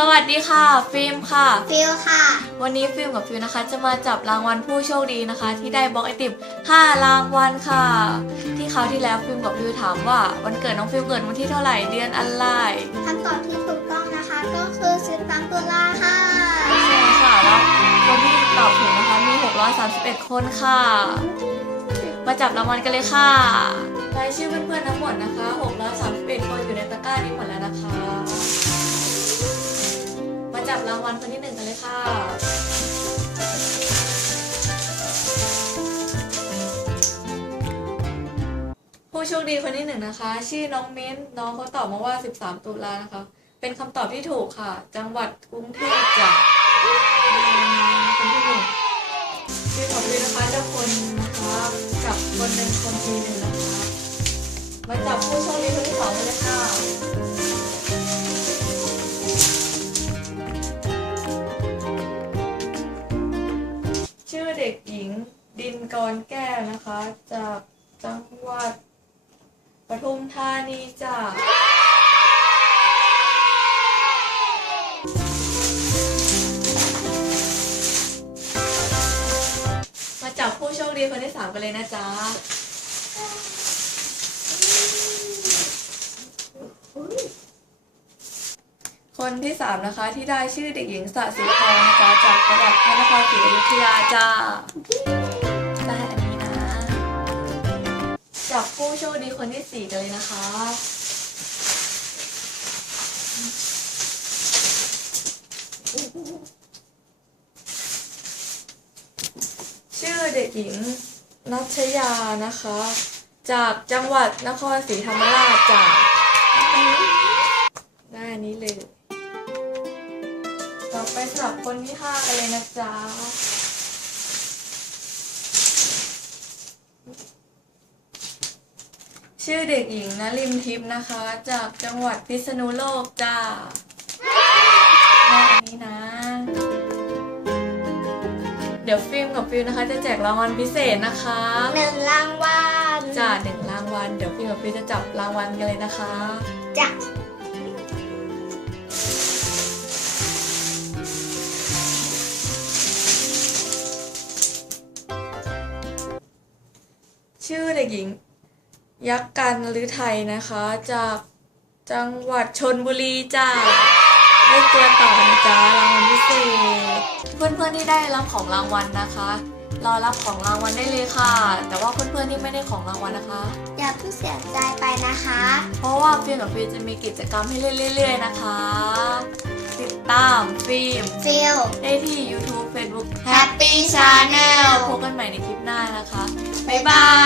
สวัสดีค่ะ ฟิล์มค่ะ ฟิลค่ะ วันนี้ฟิล์มกับฟิล์มนะคะ จะมาจับรางวัลผู้โชคดีนะคะ ที่ได้บล็อกไอติม5รางวัลค่ะ ที่คราวที่แล้วฟิล์มกับฟิล์มถามว่า วันเกิดน้องฟิล์มเกิดวันที่เท่าไหร่เดือนอะไรคำตอบที่ถูกต้องนะคะ ก็คือ13ตุลาค่ะ ใช่ค่ะแล้วคนที่ตอบถูกนะคะมี 631 คนค่ะ มาจับรางวัลกันเลยค่ะรายชื่อเพื่อนๆทั้งหมดนะคะ631คนอยู่ในตะกร้านี้หมดแล้วนะคะมางวัลคนที่หนึ่งกันเลยค่ะ ผู้โชคดีคนที่หนึ่งนะคะ ชื่อน้องมิ้นน้องเขาตอบมาว่า 13 ตุลานะคะ เป็นคำตอบที่ถูกค่ะ จังหวัดกรุงเทพจ้ะคนที่หนึ่งชื่อของพี่นะคะเจ้าคนนะคะกับคนหนึ่งคนทีหนึ่งนะคะมาจับ ดินกรแก้วนะคะ จากจังหวัดปทุมธานีจ้ะมาจับผู้โชคดีคนที่สามกันเลยนะจ๊ะคนที่สามนะคะที่ได้ชื่อเด็กหญิงสศิธรนะจ๊ะจากจังหวัดพระนครศรีอยุธยาจ้า จับผู้โชคดีคนที่สี่กันเลยนะคะ ชื่อเด็กหญิงนัชยานะคะ จากจังหวัดนครศรีธรรมราชจ้ะได้อันนี้เลย ต่อไปสำหรับคนที่ห้ากันเลยนะจ๊ะ ชื่อเด็กหญิงนลินทิพย์นะคะ จากจังหวัดพิษณุโลกจ้าได้อันนี้นะ เดี๋ยวฟิล์มกับฟิล์มนะคะ จะแจกรางวัลพิเศษนะคะหนึ่งรางวัลจ้าหนึ่งรางวัลเดี๋ยวฟิล์มกับฟิล์มจะจับรางวัลกันเลยนะคะ จ้ะชื่อเด็กหญิง ยักษ์กันหรือไทยนะคะ จากจังหวัดชนบุรีจ้าได้ตัวต่อนะจ๊ะรางวัลพิเศษเพื่อนๆที่ได้รับของรางวัลนะคะรอรับของรางวัลได้เลยค่ะ แต่ว่าเพื่อนๆที่ไม่ได้ของรางวัลนะคะ อย่าเพิ่งเสียใจไปนะคะ เพราะว่าฟิล์มกับฟิล์มจะมีกิจกรรมให้เล่นเรื่อยๆนะคะ ติดตามฟิล์มฟิลได้ที่ YouTube Facebook Happy Channel พบกันใหม่ในคลิปหน้านะคะ บ๊ายบาย